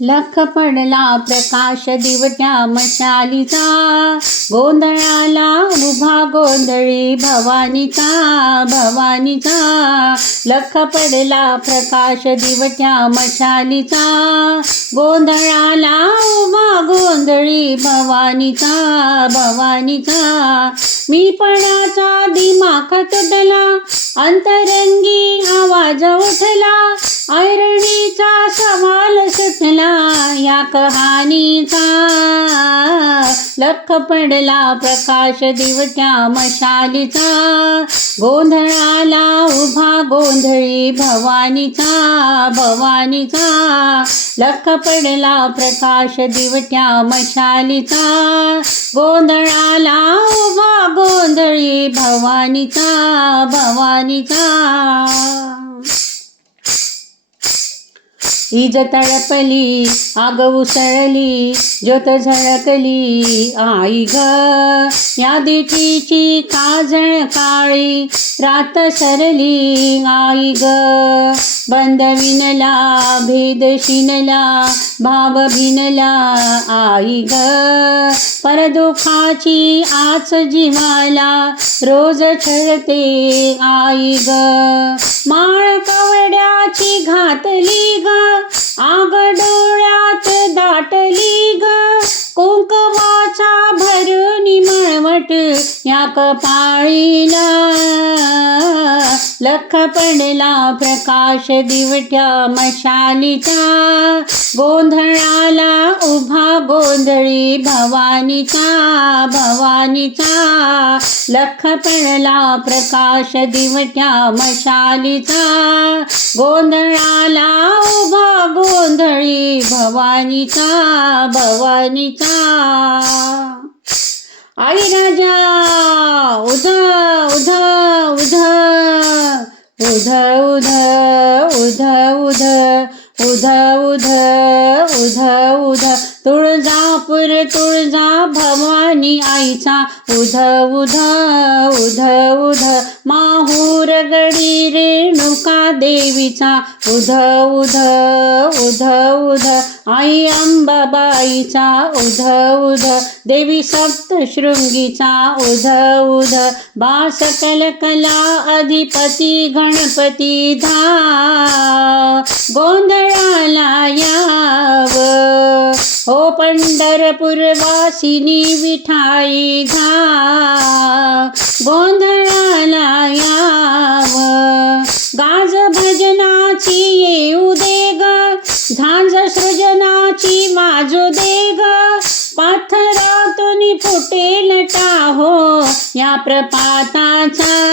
लख पडला प्रकाश दिवट्या मशालीचा, गोंधळाला उभा गोंधळी भवानीचा, भवानीचा. लख पडला प्रकाश दिवट्या मशालीचा, गोंधळाला उभा गोंधळी भवानीचा, भवानीचा. मी पणाचा दिमाख तुटला, अंतरंगी आवाज उठला, ऐरणीचा सवाल सुटला या कहाणीचा. लख पडला प्रकाश दिवट्या मशालीचा, गोंधळाला उभा गोंधळी भवानीचा, भवानीचा. लख पडला प्रकाश दिवट्या मशालीचा, गोंधळाला उभा गोंधळी भवानीचा, भवानीचा. इज तळपली आग उसळली, ज्योत झळकली आई ग, या दिठीची काजळ काळी रात सरली आई ग. बंद विणला भेद शिनला, भाव भिनला आई ग, परदुखाची आच जीवाला रोज छळते आई ग. माळ कवड्याची घातली ग, आग डोळ्यात दाटली ग, कुंकवाचा भरून मळवट या कपाळीला. लख पडला प्रकाश दिवट्या मशालीचा, गोंधळाला उभा गोंधळी भवानीचा, भवानीचा. लख पडला प्रकाश दिवट्या मशालीचा, गोंधळाला उभा गोंधळी भवानीचा, भवानीचा. आई राजा उध उध उध उध उध उध उध उध उध उध उध. तुळजापूर तुळजा भवानी आईचा, उध उध उध उध. माहूर गडी रेणुका देवीचा, उध उध उध उध. आई अंबाबाईचा, उध उध. देवी सप्तशृंगीचा, उध उध. बास कलकला अधिपती गणपती धाव, गोंधळाला याव हो पंढरपूर वासिनी विठाई धाव, गोंधळाला याव. गाज भजनाची येऊ दे ग, झांज सृजनाची वाजू दे ग, पाथरातून फुटेल टाहो या प्रपाताचा.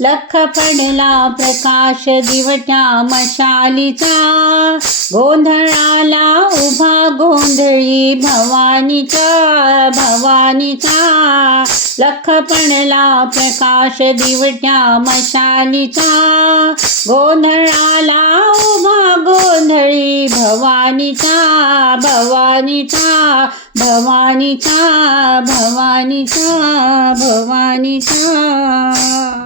लख पडला प्रकाश दिवट्या मशालीचा, गोंधळाला उभा गोंधळी भवानीचा, भवानीचा. लख पडला प्रकाश दिवट्या मशालीचा, गोंधळाला उभा गोंधळी भवानीचा, भवानीचा, भवानीचा, भवानीचा, भवानीचा.